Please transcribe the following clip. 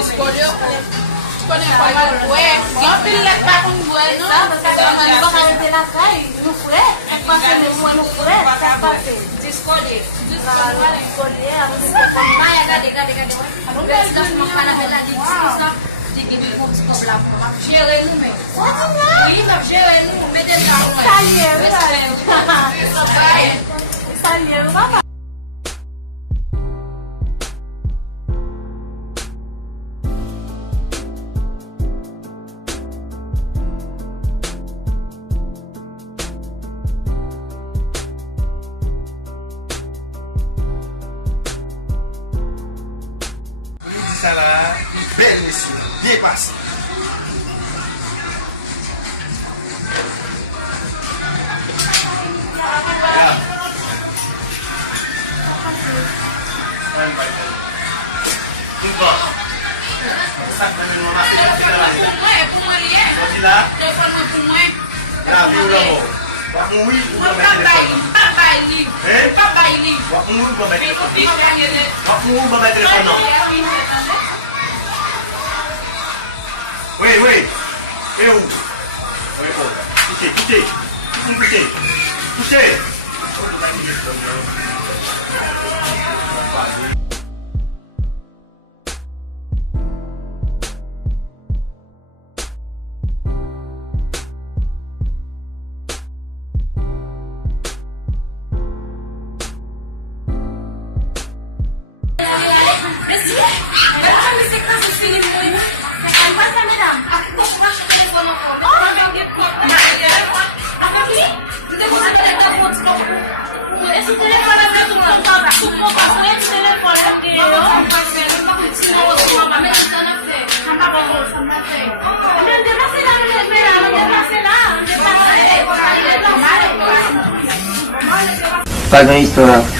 Escolheu quando é pai do bué, não pilha para com bué, não. Bakal de la calle, no fue, es para que no fue, está para que Escolhe. escolher a Maya gade. Bes das makana bela di sisa di gibi ko skobla. Jere nu me. Oui, na jere nu me de ta. Salieron, papá. Ça là, belle messieurs, bien passé. Pour moi, Dis là, pour moi. la vie ou la mort. Oui, ou la mettre téléphone. Hein? Ou la mettre téléphone. Ou la mettre téléphone. Oui. Et où? Oui, oh. Touchez. Esse telefone é dentro do computador. Tu compra esse telefone aqui, Paga isso,